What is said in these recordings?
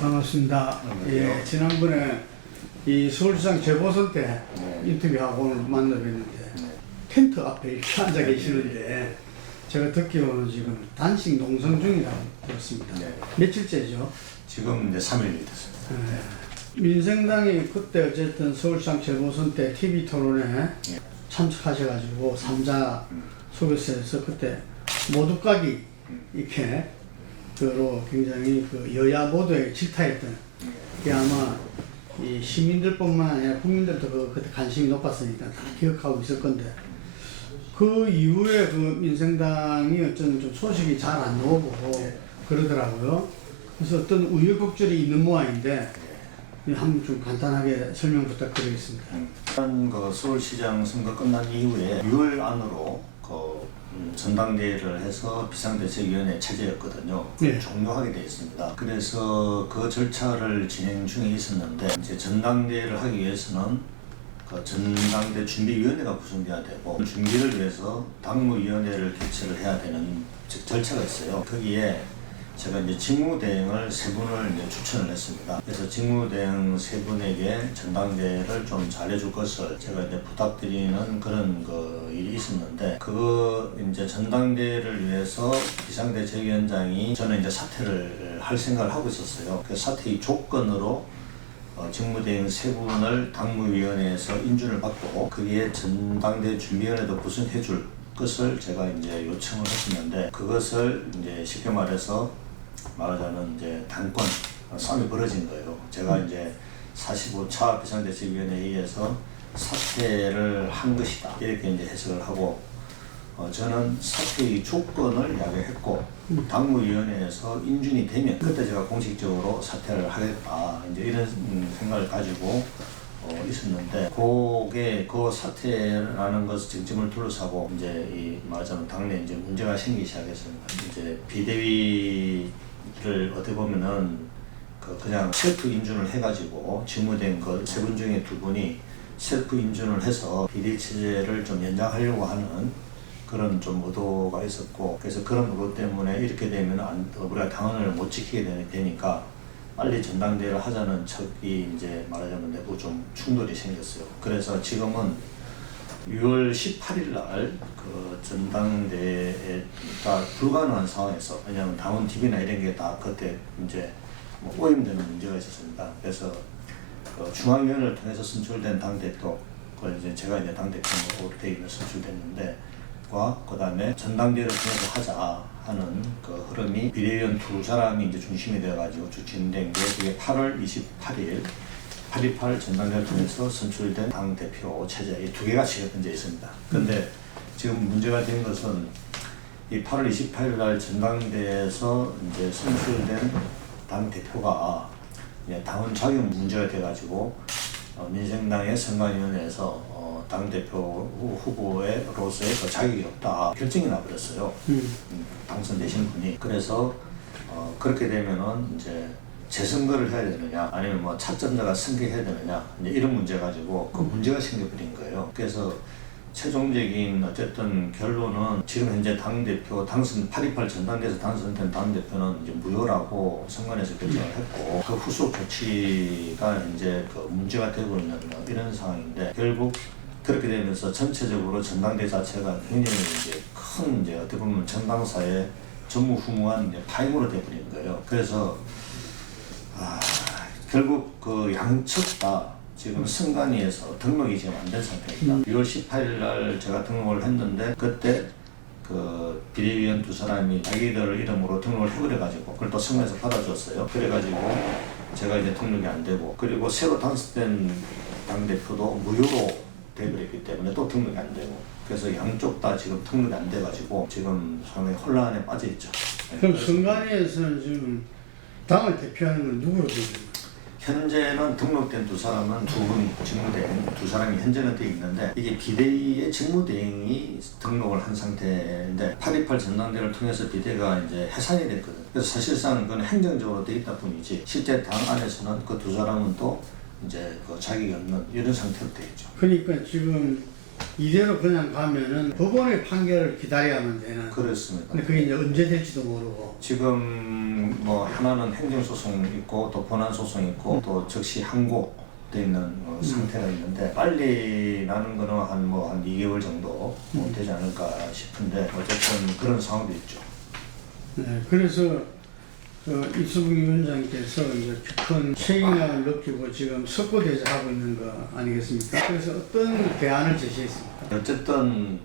반갑습니다. 예, 지난번에 이 서울시장 재보선 때 인터뷰하고 오늘 만나뵀는데 텐트 앞에 이렇게 앉아 계시는데 제가 듣기로는 지금 단식 농성 중이라고 들었습니다. 며칠째죠? 지금 이제 3일이 됐습니다. 민생당이 그때 어쨌든 서울시장 재보선 때 TV 토론에 참석하셔가지고 3자 소개서에서 그때 모두까기 이렇게 그로 굉장히 그 여야 모두에 질타했던 게 아마 이 시민들뿐만 아니라 국민들도 그때 관심이 높았으니까 다 기억하고 있을 건데 그 이후에 그 민생당이 어쩐 좀 소식이 잘 안 나오고 그러더라고요. 그래서 어떤 우여곡절이 있는 모양인데 한번 좀 간단하게 설명 부탁드리겠습니다. 그 서울시장 선거 끝난 이후에 6월 안으로 전당대회를 해서 비상대책위원회 체제였거든요. 네. 종료하게 되어 있습니다. 그래서 그 절차를 진행 중에 있었는데 이제 전당대회를 하기 위해서는 그 전당대 준비위원회가 구성돼야 되고 준비를 위해서 당무위원회를 개최를 해야 되는 절차가 있어요. 거기에 제가 이제 직무대행을 3분을 이제 추천을 했습니다. 그래서 직무대행 3분에게 전당대회를 좀 잘해줄 것을 제가 이제 부탁드리는 그런 그 일이 있었는데, 그거 이제 전당대회를 위해서 비상대책위원장이 저는 이제 사퇴를 할 생각을 하고 있었어요. 그 사퇴의 조건으로 직무대행 3분을 당무위원회에서 인준을 받고 거기에 전당대회 준비위원회도 구성해줄 것을 제가 이제 요청을 했었는데, 그것을 이제 쉽게 말하자면 이제 당권 싸움이 벌어진 거예요. 제가 이제 45차 비상대책위원회에 의해서 사퇴를 한 것이다, 이렇게 이제 해석을 하고, 저는 사퇴의 조건을 이야기했고 당무위원회에서 인준이 되면 그때 제가 공식적으로 사퇴를 하겠다, 이제 이런 생각을 가지고 있었는데, 그 사퇴라는 것을 쟁점을 둘러싸고 이제 이 말하자면 당내 이제 문제가 생기기 시작했습니다. 이제 비대위를 어떻게 보면은 그냥 셀프 인준을 해가지고 직무된 그 3분 중에 2분이 셀프 인준을 해서 비대위 체제를 좀 연장하려고 하는 그런 좀 의도가 있었고, 그래서 그런 의도 때문에 이렇게 되면 우리가 당원을 못 지키게 되니까 빨리 전당대회를 하자는 척이 이제 말하자면 내부 좀 충돌이 생겼어요. 그래서 지금은 6월 18일 날 그 전당대회가 불가능한 상황에서, 왜냐하면 당원 TV나 이런 게 다 그때 이제 뭐 오염되는 문제가 있었습니다. 그래서 그 중앙위원회를 통해서 선출된 당대표, 이제 제가 이제 당대표로 되어 있는 선출됐는데, 그 다음에 전당대회를 통해서 하자 하는 그 흐름이 비대위원 2사람이 이제 중심이 되어가지고 진행된 게 그게 8월 28일 8.28 전당대회를 통해서 선출된 당대표 체제, 이 2개가 지금 현재 있습니다. 근데 지금 문제가 된 것은 이 8월 28일 날 전당대회에서 이제 선출된 당대표가 당원 자격 문제가 돼가지고 민생당의 선관위원회에서 당대표 후보로서의 그 자격이 없다, 결정이 나버렸어요. 당선되신 분이. 그래서 그렇게 되면은 이제 재선거를 해야 되느냐, 아니면 뭐 차점자가 승계해야 되느냐, 이제 이런 문제 가지고 그 문제가 생겨버린 거예요. 그래서 최종적인 어쨌든 결론은 지금 현재 당대표 8.28 전당대회에서 당선된 당대표는 이제 무효라고 선관위에서 결정을 했고, 그 후속 조치가 이제 그 문제가 되고 있는 이런 상황인데, 결국 그렇게 되면서 전체적으로 전당대회 자체가 굉장히 이제 큰 이제 어떻게 보면 정당사의 전무후무한 파행으로 되어버린 거예요. 그래서 결국 그 양측 다 지금 선관위에서 등록이 지금 안 된 상태입니다. 6월 18일 날 제가 등록을 했는데, 그때 그 비대위원 2사람이 자기들 이름으로 등록을 해버려가지고 그걸 또 선관위에서 받아줬어요. 그래가지고 제가 이제 등록이 안 되고, 그리고 새로 당선된 당대표도 무효로 돼버렸기 때문에 또 등록이 안 되고, 그래서 양쪽 다 지금 등록이 안 돼가지고 지금 상당히 혼란에 빠져 있죠. 그럼 선관위에서는 지금 당을 대표하는 건 누구로 되는 거예요? 현재는 등록된 2사람은 2분 직무대행 2사람이 현재는 돼 있는데, 이게 비대위의 직무대행이 등록을 한 상태인데 8.28 전당대회를 통해서 비대가 이제 해산이 됐거든요. 그래서 사실상 그건 행정적으로 돼 있다 뿐이지, 실제 당 안에서는 그 2사람은 또 이제 그 자격이 없는 이런 상태로 되어 있죠. 그러니까 지금 이대로 그냥 가면은 법원의 판결을 기다려야만 되는. 그렇습니다. 근데 그게 이제 언제 될지도 모르고. 지금 뭐 하나는 행정소송 있고 또 본안소송 있고 또 즉시 항고돼 있는 상태가 있는데 빨리 나는 거는 한 2개월 정도 되지 않을까 싶은데 어쨌든 그런 상황도 있죠. 네, 그래서 이수봉 위원장께서 이제 큰 책임감을 느끼고 지금 석고대자하고 있는 거 아니겠습니까? 그래서 어떤 대안을 제시했습니까? 어쨌든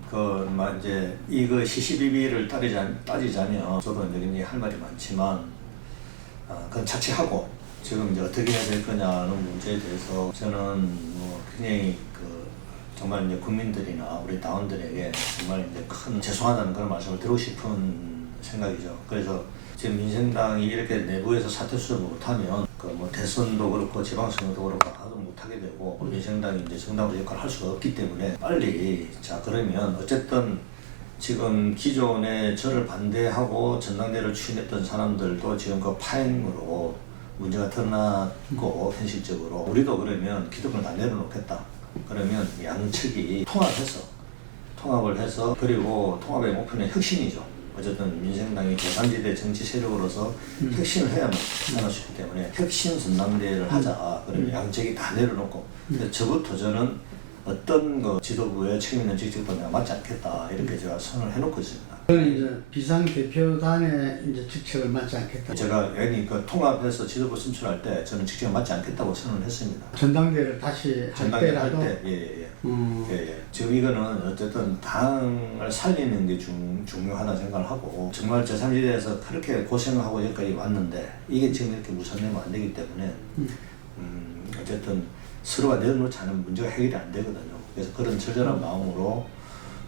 이제 이거 시시비비를 따지자면 저도 이제 굉장히 할 말이 많지만 그건 차치하고 지금 이제 어떻게 해야 될 거냐는 문제에 대해서 저는 뭐 굉장히 정말 이제 국민들이나 우리 당원들에게 정말 이제 큰 죄송하다는 그런 말씀을 드리고 싶은 생각이죠. 그래서 지금 민생당이 이렇게 내부에서 사퇴 수습을 못하면 뭐 대선도 그렇고 지방선거도 그렇고 하도 못하게 되고 민생당이 이제 정당으로 역할을 할 수가 없기 때문에 빨리 자 그러면 어쨌든 지금 기존에 저를 반대하고 전당대회를 추진했던 사람들도 지금 그 파행으로 문제가 드러났고 현실적으로 우리도 그러면 기득권을 다 내려놓겠다. 그러면 양측이 통합을 해서 그리고 통합의 목표는 혁신이죠. 어쨌든 민생당이 제3지대 정치 세력으로서 혁신을 해야만 살아날 수 있기 때문에 혁신 전당대회를 하자. 그러면 양측이 다 내려놓고 저부터 저는 어떤 지도부의 책임 있는 직책도 내가 맡지 않겠다. 이렇게 제가 선언을 해놓고 있습니다. 저는 이제 비상대표단의 이제 직책을 맡지 않겠다. 제가 통합해서 지도부 선출할 때 저는 직책을 맡지 않겠다고 선언을 했습니다. 전당대회를 다시 할 전당대회 할 때라도. 때, 예. 지금 이거는 어쨌든 당을 살리는 게 중요하다 생각을 하고 정말 제3지대에서 그렇게 고생을 하고 여기까지 왔는데 이게 지금 이렇게 무산되면 안 되기 때문에 어쨌든 서로가 내려놓지 않으면 문제가 해결이 안 되거든요. 그래서 그런 절절한 마음으로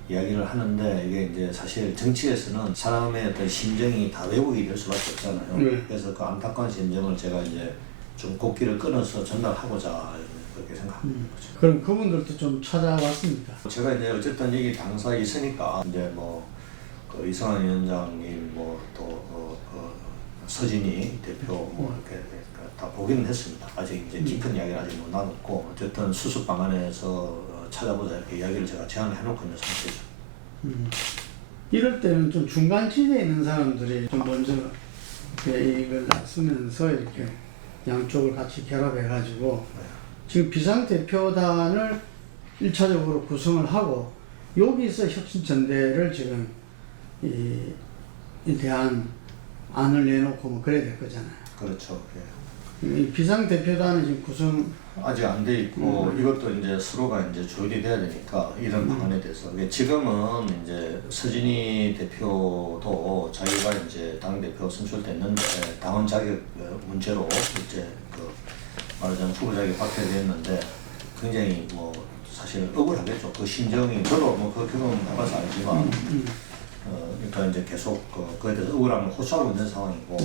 이야기를 하는데 이게 이제 사실 정치에서는 사람의 어떤 심정이 다 왜곡이 될 수밖에 없잖아요. 그래서 그 안타까운 심정을 제가 이제 좀 곡기를 끊어서 전달하고자 그렇게 생각합니다. 그럼 그분들도 좀 찾아왔습니까? 제가 이제 어쨌든 여기 당사에 있으니까 이제 그 이성환 위원장님 또 서진희 대표 이렇게 다 보기는 했습니다. 아직 이제 깊은 이야기를 아직 못 나눴고 어쨌든 수습 방안에서 찾아보자 이렇게 이야기를 제가 제안을 해놓고 있는 상태죠. 이럴 때는 좀 중간지대에 있는 사람들이 좀 먼저 이걸 쓰면서 이렇게 양쪽을 같이 결합해가지고 지금 비상대표단을 1차적으로 구성을 하고 여기서 혁신전대를 지금 이 대한 안을 내놓고 뭐 그래야 될 거잖아요. 그렇죠. 이 비상대표단은 지금 구성 아직 안 돼 있고 이것도 이제 서로가 이제 조율이 돼야 되니까 이런 방안에 대해서 지금은 이제 서진희 대표도 자기가 이제 당 대표 선출됐는데 당원 자격 문제로 이제 말하자면 후보 자격이 박탈됐는데 굉장히 사실 억울하겠죠. 그 심정이 저도 그 경험 해봐서 알지만 그러니까 이제 계속 그에 대해서 억울함을 호소하고 있는 상황이고.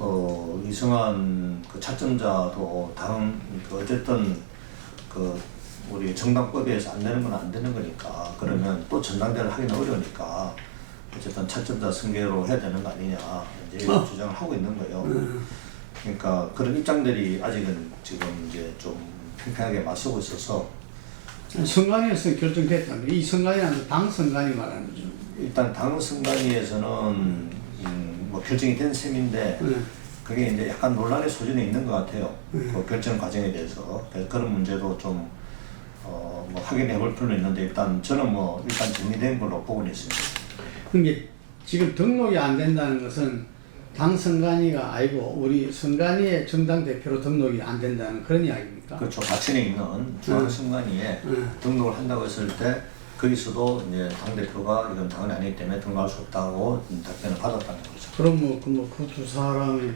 또 이승환 차점자도 어쨌든 우리 정당법에 의해서 안 되는 건 안 되는 거니까 그러면 또 전당대회를 하기는 어려우니까 어쨌든 차점자 승계로 해야 되는 거 아니냐 이제 이런 주장을 하고 있는 거예요. 그러니까 그런 입장들이 아직은 지금 이제 좀 팽팽하게 맞서고 있어서 선관위에서 결정됐다는 이 선관위는 당 선관위 말하는 거죠. 일단 당 선관위에서는 결정이 된 셈인데 그게 이제 약간 논란의 소진에 있는 것 같아요. 그 결정 과정에 대해서 그런 문제도 좀 확인해 볼 필요는 있는데 일단 저는 일단 정리된 걸로 보고는 있습니다. 그게 지금 등록이 안 된다는 것은 당 선관위가 아니고 우리 선관위의 정당 대표로 등록이 안 된다는 그런 이야기입니까? 그렇죠. 과천에 있는 중앙 선관위에 등록을 한다고 했을 때 거기서도 이제 당 대표가 이건 당원이 아니기 때문에 등록할 수 없다고 답변을 받았다는 거죠. 그럼 그 두 사람이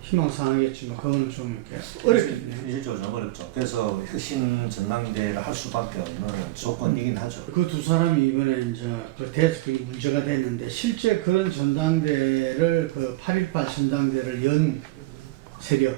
희망사항이겠지만 그거는 좀 이렇게 어렵겠네요. 현실적으로 좀 어렵죠. 그래서 혁신 전당대회를 할 수밖에 없는 조건이긴 하죠. 그 두 사람이 이번에 이제 그게 문제가 됐는데 실제 그런 전당대회를 8.18 전당대회를 연 세력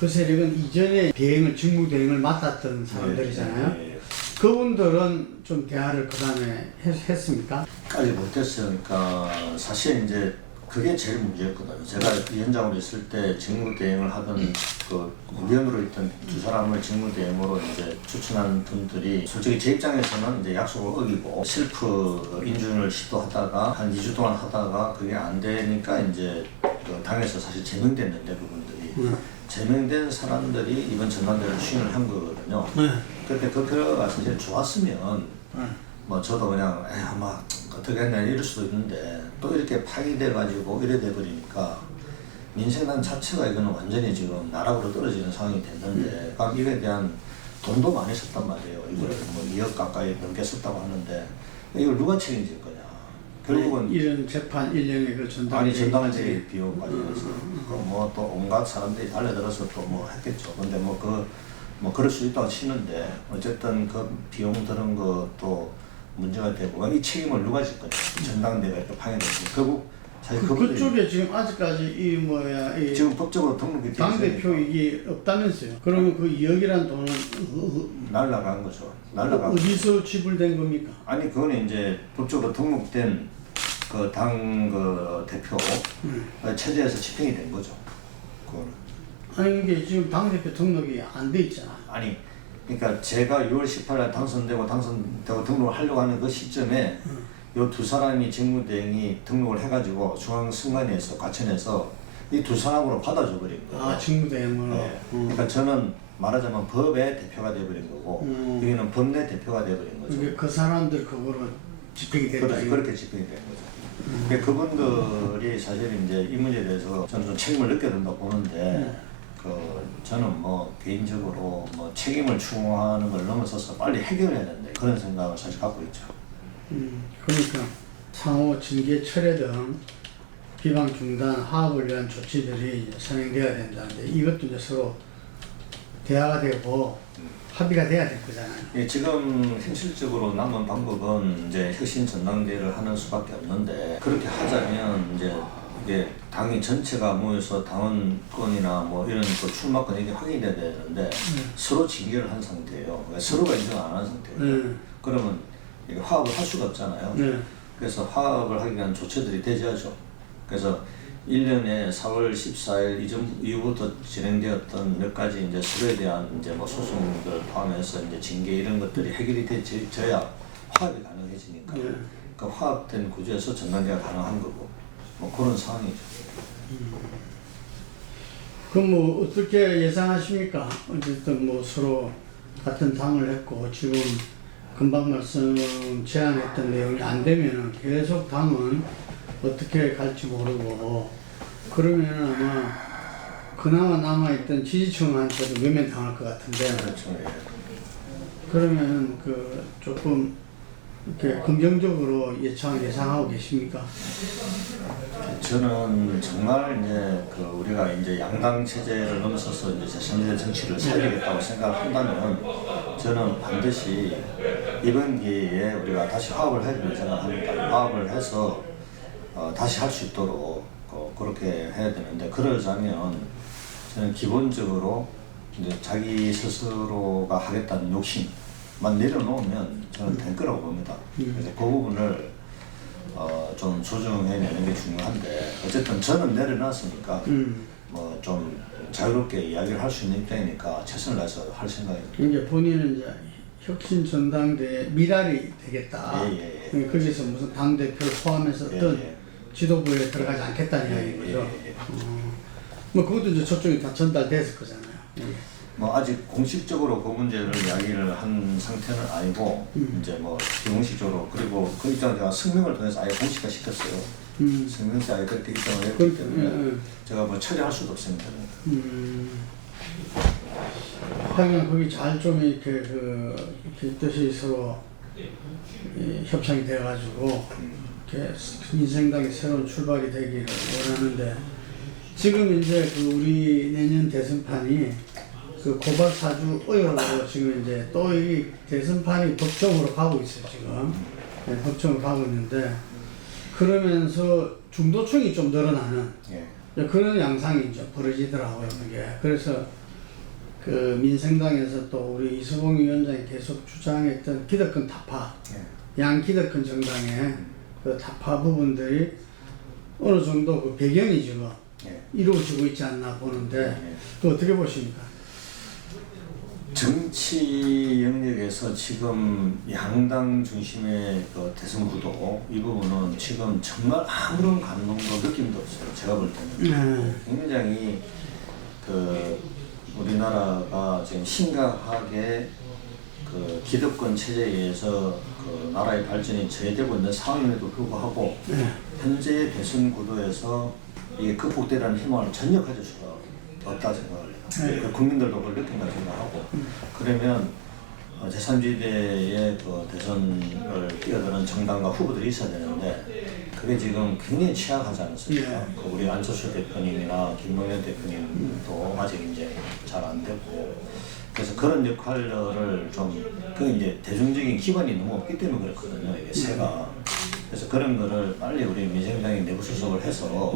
그 세력은 이전에 직무대행을 맡았던 사람들이잖아요. 네. 그분들은 좀 대화를 그 다음에 했습니까? 아직 못했어요. 그러니까 사실 이제 그게 제일 문제였거든요. 제가 위원장으로 있을 때 직무대행을 하던 그 위원으로 있던 두 사람을 직무대행으로 이제 추천한 분들이 솔직히 제 입장에서는 이제 약속을 어기고 실프 인준을 시도하다가 한 2주 동안 하다가 그게 안 되니까 이제 그 당에서 사실 제명됐는데 그분들이 제명된 사람들이 이번 전당대회를 추인을 한 거거든요. 그때 그 결과가 사실 좋았으면 뭐 저도 그냥 막 어떻게 했나 이럴 수도 있는데 또 이렇게 파기돼 가지고 이래 돼 버리니까 민생당 자체가 이거는 완전히 지금 나락으로 떨어지는 상황이 됐는데 그러니까 이에 대한 돈도 많이 썼단 말이에요. 이걸 뭐 2억 가까이 넘게 썼다고 하는데 이걸 누가 책임질 거냐. 결국은 이런 재판 1년에 그 전당대회 아니 전당대회 비용까지 해서 뭐 또 온갖 사람들이 달려들어서 또 뭐 했겠죠. 근데 뭐 그럴 수 있다고 치는데 어쨌든 그 비용 드는 것도 문제가 되고 이 책임을 누가 질 거냐. 전당대회가 이렇게 방해됐으니 결국 사실 그쪽에 지금 아직까지 이 뭐야 이 지금 법적으로 등록이 돼 당대표 이게 없다면서요. 그러면 그 2억이라는 돈은 날라간 거죠. 날라간 거죠. 어디서 지불된 겁니까? 아니 그거는 이제 법적으로 등록된 그 당 그 대표 체제에서 집행이 된 거죠. 그거는. 아니 이게 지금 당대표 등록이 안 돼 있잖아. 아니 그러니까 제가 6월 18일 당선되고 등록을 하려고 하는 그 시점에 요 두 사람이 직무대행이 등록을 해가지고 중앙선관위에서 과천에서 이 두 사람으로 받아줘 버린 거예요. 아 직무대행으로. 네. 그러니까 저는 말하자면 법의 대표가 돼버린 거고 여기는 법내 대표가 돼버린 거죠. 그러니까 그 사람들 그거로 집행이 됐다. 그렇게 집행이 된 거죠. 그러니까 그분들이 사실 이제 이 문제에 대해서 저는 좀 책임을 느껴야 된다고 보는데 저는 뭐 개인적으로 뭐 책임을 추구하는 걸 넘어서서 빨리 해결해야 된다 그런 생각을 사실 갖고 있죠. 그러니까 상호 징계 철회 등 비방 중단 하업을 위한 조치들이 선행돼야 된다는데 이것도 이제 서로 대화가 되고 합의가 돼야 될 거잖아요. 예, 지금 현실적으로 남은 방법은 이제 혁신 전당대회를 하는 수밖에 없는데 그렇게 하자면 이제 이게 당이 전체가 모여서 당원권이나 뭐 이런 그 출마권 이게 확인이 돼야 되는데 서로 징계를 한 상태예요. 그러니까 서로가 인정 안 한 상태예요. 그러면 이게 화합을 할 수가 없잖아요. 그래서 화합을 하기 위한 조치들이 되져야죠. 그래서 1년에 4월 14일 이후부터 진행되었던 몇 가지 이제 서로에 대한 이제 뭐 소송들 포함해서 이제 징계 이런 것들이 해결이 되져야 화합이 가능해지니까 그 화합된 구조에서 전당대회가 가능한 거고 뭐 그런 상황이죠. 그럼 뭐 어떻게 예상하십니까? 어쨌든 뭐 서로 같은 당을 했고 지금 금방 제안했던 내용이 안 되면은 계속 당은 어떻게 갈지 모르고 그러면은 아마 그나마 남아있던 지지층한테도 외면당할 것 같은데. 그렇죠. 예. 그러면은 그 조금 이렇게 긍정적으로 예상하고 계십니까? 저는 정말 이제 그 우리가 이제 양당 체제를 넘어서서 이제 제3의 정치를 살리겠다고 생각한다면 저는 반드시 이번 기회에 우리가 다시 화합을 해야 된다고 생각합니다. 화합을 해서 다시 할 수 있도록 그렇게 해야 되는데 그러자면 저는 기본적으로 이제 자기 스스로가 하겠다는 욕심만 내려놓으면 저는 될 거라고 봅니다. 그래서 그 부분을 좀 조정해내는 게 중요한데 어쨌든 저는 내려놨으니까 뭐 좀 자유롭게 이야기를 할 수 있는 입장이니까 최선을 다해서 할 생각입니다. 이제 본인은 이제 혁신 전당대 미랄이 되겠다. 거기서 무슨 당 대표를 포함해서 어떤 지도부에 들어가지 않겠다는 이야기인 거죠. 뭐 그것도 이제 저쪽에 다 전달됐을 거잖아요. 뭐 아직 공식적으로 그 문제를 이야기를 한 상태는 아니고 이제 뭐 비공식적으로 그리고 그 입장을 제가 성명을 통해서 아예 공식화 시켰어요. 성명서 아예 그렇게 입장을 했기 때문에 제가 뭐 처리할 수도 없습니다. 하여간 거기 잘 좀 이렇게 이렇게 뜻이 서로 협상이 돼가지고 이렇게 민생당의 새로운 출발이 되기를 원하는데 지금 이제 그 우리 내년 대선판이 그 고발 사주 의혹으로 지금 이제 또 이 대선판이 법정으로 가고 있어요 지금. 법정으로 가고 있는데 그러면서 중도층이 좀 늘어나는 그런 양상이 이제 벌어지더라고요 그게. 그래서 그 민생당에서 또 우리 이수봉 위원장이 계속 주장했던 기득권 타파, 양기득권 정당의 그 타파 부분들이 어느 정도 그 배경이 지금 예. 이루어지고 있지 않나 보는데 예. 또 어떻게 보십니까? 정치 영역에서 지금 양당 중심의 그 대선 구도 이 부분은 지금 정말 아무런 감동도 느낌도 없어요. 제가 볼 때는 굉장히 그 우리나라가 지금 심각하게 그 기득권 체제에 의해서 그 나라의 발전이 저해되고 있는 상황임에도 불구하고 현재의 대선 구도에서 이게 극복되라는 희망을 전혀 가질 수가 없다 생각을 해요. 그 국민들도 그걸 느낀다 생각하고 그러면 제3지대의 그 대선을 뛰어드는 정당과 후보들이 있어야 되는데 그게 지금 굉장히 취약하지 않습니까? 그 우리 안철수 대표님이나 김동연 대표님도 아직 이제 잘 안 되고 그래서 그런 역할을 그 이제 대중적인 기반이 너무 없기 때문에 그렇거든요. 이게 새가. 그래서 그런 거를 빨리 우리 민생당이 내부 수습을 해서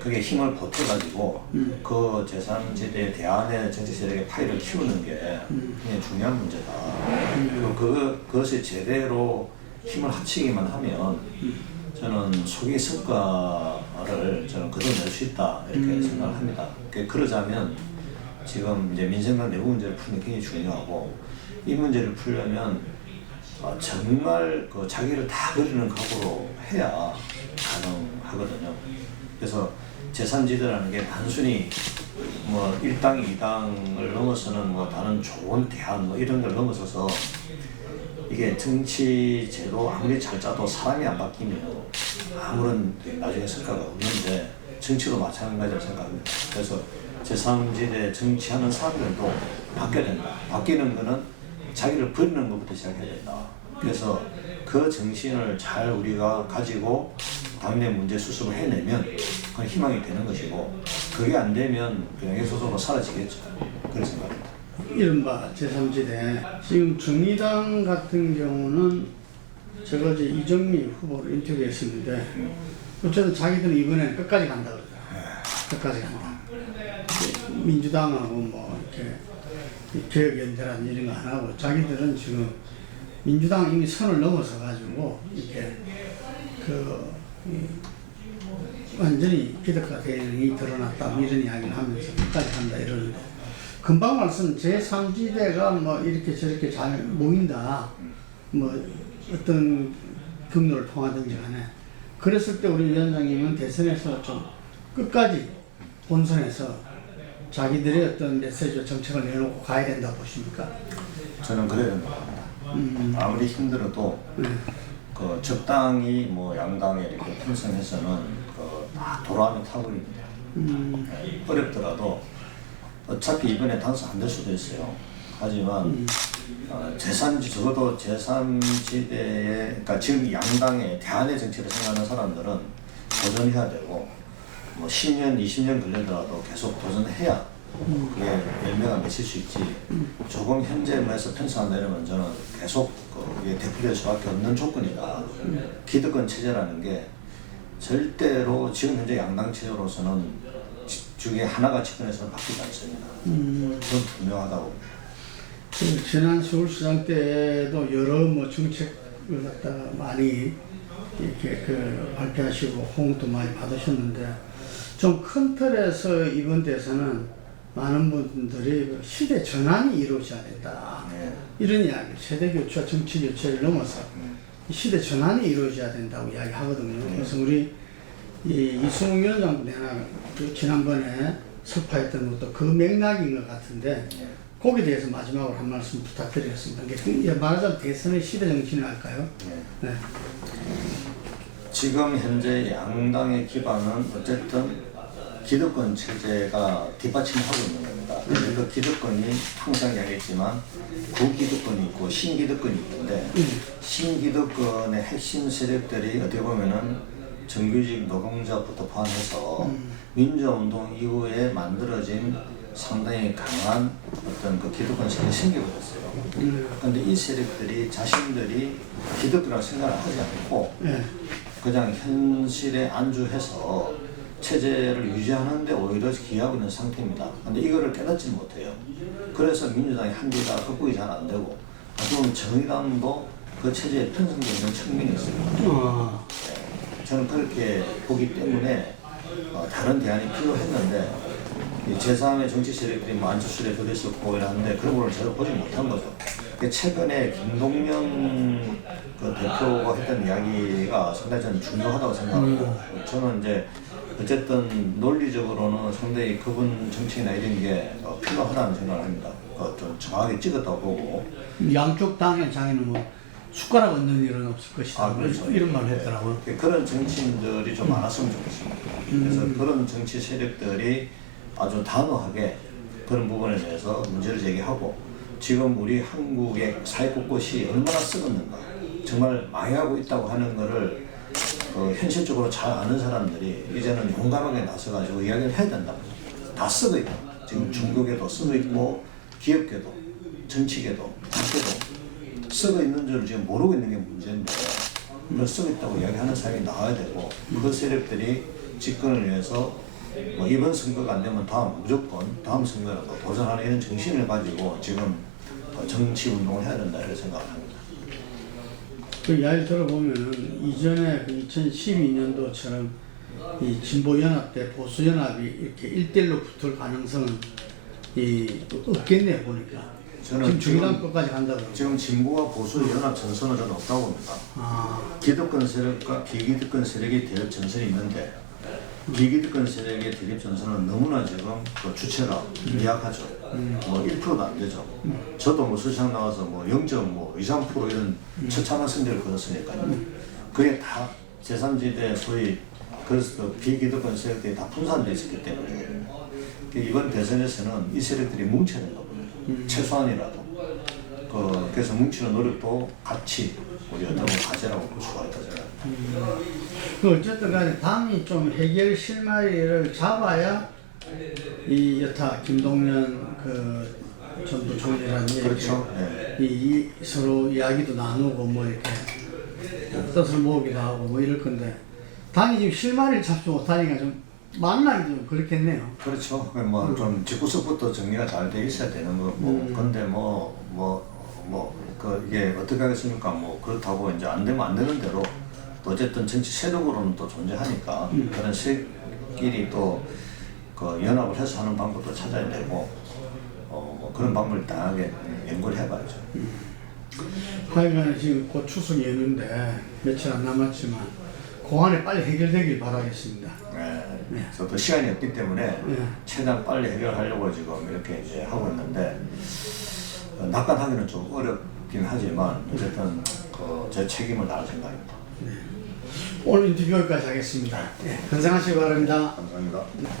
그게 힘을 보태가지고 그 제3지대 대안의 정치 세력의 파이를 키우는 게 굉장히 중요한 문제다. 그리고 그것이 제대로 힘을 합치기만 하면 저는 소기 성과를 저는 거둬낼 수 있다 이렇게 생각을 합니다. 그러자면 지금 이제 민생당 내부 문제를 푸는 게 굉장히 중요하고 이 문제를 풀려면 정말 그 자기를 다 버리는 각오로 해야 가능하거든요. 그래서 제3지대라는 게 단순히 뭐 1당, 2당을 넘어서는 뭐 다른 좋은 대안 뭐 이런 걸 넘어서서 이게 정치 제도 아무리 잘 짜도 사람이 안 바뀌면 아무런 나중에 성과가 없는데 정치도 마찬가지라고 생각합니다. 그래서 제3지대 정치하는 사람들도 바뀌어야 된다. 바뀌는 거는 자기를 버리는 것부터 시작해야 된다. 그래서 그 정신을 잘 우리가 가지고 당내 문제 수습을 해내면 그건 희망이 되는 것이고 그게 안 되면 그냥 예소적으로 사라지겠죠. 그런 생각입니다. 이른바 제3지대 지금 정의당 같은 경우는 제가 이제 이정미 후보를 인터뷰했었는데 어쨌든 자기들은 이번에는 끝까지 간다 그러더라고요. 끝까지 간다. 민주당하고 뭐 이렇게 개혁연대란 이런 거 안 하고 자기들은 지금 민주당 이미 선을 넘어서 가지고 이렇게 완전히 기득권 대응이 드러났다 뭐 이런 이야기를 하면서 끝까지 간다 이러는데 금방 말씀 제3지대가 뭐 이렇게 저렇게 잘 모인다 뭐 어떤 경로를 통하든지 간에 그랬을 때 우리 위원장님은 대선에서 좀 끝까지 본선에서 자기들의 어떤 메시지와 정책을 내놓고 가야 된다고 보십니까? 저는 그래야 된다고 합니다. 아무리 힘들어도 그 적당히 뭐 양당에 이렇게 편성해서는 다 도라면 타버립니다. 어렵더라도 어차피 이번에 당선 안 될 수도 있어요. 하지만 적어도 제3지대에 그러니까 지금 양당의 대안의 정치를 생각하는 사람들은 도전해야 되고 뭐 10년, 20년 걸리더라도 계속 도전해야 그게 열매가 맺힐 수 있지. 조금 현재에서 편성한다 이러면 저는 계속 그게 되풀이될 수밖에 없는 조건이다. 기득권 체제라는 게 절대로 지금 현재 양당 체제로서는 중에 하나가 집권해서는 바뀌지 않습니다. 그건 분명하다고. 지난 서울시장 때도 여러 뭐 정책을 갖다가 많이 이렇게 발표하시고 호응도 많이 받으셨는데 좀 큰 틀에서 이번 대선은 많은 분들이 시대 전환이 이루어져야 된다. 이런 이야기, 세대 교체와 정치 교체를 넘어서 시대 전환이 이루어져야 된다고 이야기하거든요. 그래서 우리 이승훈 위원장도 내가 지난번에 설파했던 것도 그 맥락인 것 같은데 거기에 대해서 마지막으로 한 말씀 부탁드리겠습니다. 이게 말하자면 대선의 시대 정신을 할까요? 네. 지금 현재 양당의 기반은 어쨌든 기득권 체제가 뒷받침하고 있는 겁니다. 그 기득권이 항상 이야기했지만 구기득권이 있고 신기득권이 있는데 신기득권의 핵심 세력들이 어떻게 보면은 정규직 노동자부터 포함해서 민주화운동 이후에 만들어진 상당히 강한 어떤 그 기득권 세력이 생겨버렸어요. 그런데 이 세력들이 자신들이 기득권이라고 생각을 하지 않고 그냥 현실에 안주해서 체제를 유지하는데 오히려 기여하고 있는 상태입니다. 그런데 이거를 깨닫지 못해요. 그래서 민주당의 한계가 극복이 잘 안 되고 어쩌면 정의당도 그 체제에 편성되어 있는 측면이 있습니다. 저는 그렇게 보기 때문에 다른 대안이 필요했는데 제3의 정치 세력들이 뭐 안철수에 들어있었고 이러는데 그런 거를 제가 보지 못한 거죠. 최근에 김동연 그 대표가 했던 이야기가 상당히 저는 중요하다고 생각하고 저는 이제 어쨌든 논리적으로는 상당히 그분 정치나 이런 게 필요하다는 생각을 합니다. 좀 정확하게 찍었다고 보고 양쪽 당의 장에는 뭐 숟가락 얹는 일은 없을 것이다. 그렇죠. 이런 말을 했더라고요. 그런 정치인들이 좀 많았으면 좋겠습니다. 그래서 그런 정치 세력들이 아주 단호하게 그런 부분에 대해서 문제를 제기하고 지금 우리 한국의 사회 곳곳이 얼마나 썩었는가 정말 망해가고 있다고 하는 것을 현실적으로 잘 아는 사람들이 이제는 용감하게 나서가지고 이야기를 해야 된다. 다 썩어 있다. 지금 중국에도 썩어 있고 기업계도 정치계도 국계도 썩어 있는 줄 지금 모르고 있는 게 문제인데 그걸 썩어 있다고 이야기하는 사람이 나와야 되고 그 세력들이 집권을 위해서 뭐 이번 선거가 안 되면 무조건 다음 선거라도 도전하는 이런 정신을 가지고 지금 정치 운동을 해야 된다 이렇게 생각을 합니다. 그 이야기 들어보면은 이전에 2012년도처럼 이 진보연합 대 보수연합이 이렇게 1대1로 붙을 가능성은 없겠네요 보니까. 지금 중간 끝까지 간다고. 지금 진보와 보수 연합 전선은 저는 없다고 봅니다. 기득권 세력과 비기득권 세력의 대립 전선이 있는데 비기득권 세력의 대립 전선은 너무나 지금 그 주체가 미약하죠. 뭐 1%도 안 되죠. 저도 뭐 수시장 나가서 뭐 0.23% 이런 처참한 승리를 거뒀으니까요. 그게 다 제3지대 소위 그 비기득권 세력들이 다 분산되어 있었기 때문에 이번 대선에서는 이 세력들이 뭉쳐야 된다고 봅니다. 최소한이라도. 그래서 뭉치는 노력도 같이 우리 어떤 과제라고 볼 수가 있다 생각합니다. 어쨌든 간에 당이 좀 해결 실마리를 잡아야 이 여타 김동연 그 전부 총리라는 그렇죠. 이 서로 이야기도 나누고 뭐 이렇게 뜻을 모으기도 하고 뭐 이럴 건데 당이 지금 실마리를 잡지 못하니까 좀 만나기 좀 그렇겠네요. 그렇죠. 뭐 좀 집구석부터 정리가 잘 돼 있어야 되는 거고. 근데 이게 어떻게 하겠습니까? 뭐 그렇다고 이제 안 되면 안 되는 대로 또 어쨌든 정치 세력으로는 또 존재하니까 그런 세력끼리 또 그 연합을 해서 하는 방법도 찾아야 되고 뭐 그런 방법을 다양하게 연구를 해봐야죠. 하여간 지금 곧 추석이 있는데 며칠 안 남았지만 그 안에 빨리 해결되길 바라겠습니다. 네. 저도 시간이 없기 때문에 최대한 빨리 해결하려고 지금 이렇게 이제 하고 있는데 낙관하기는 좀 어렵긴 하지만 어쨌든 제 책임을 다할 생각입니다. 오늘 인터뷰 여기까지 하겠습니다. 건강하시기 바랍니다. 감사합니다.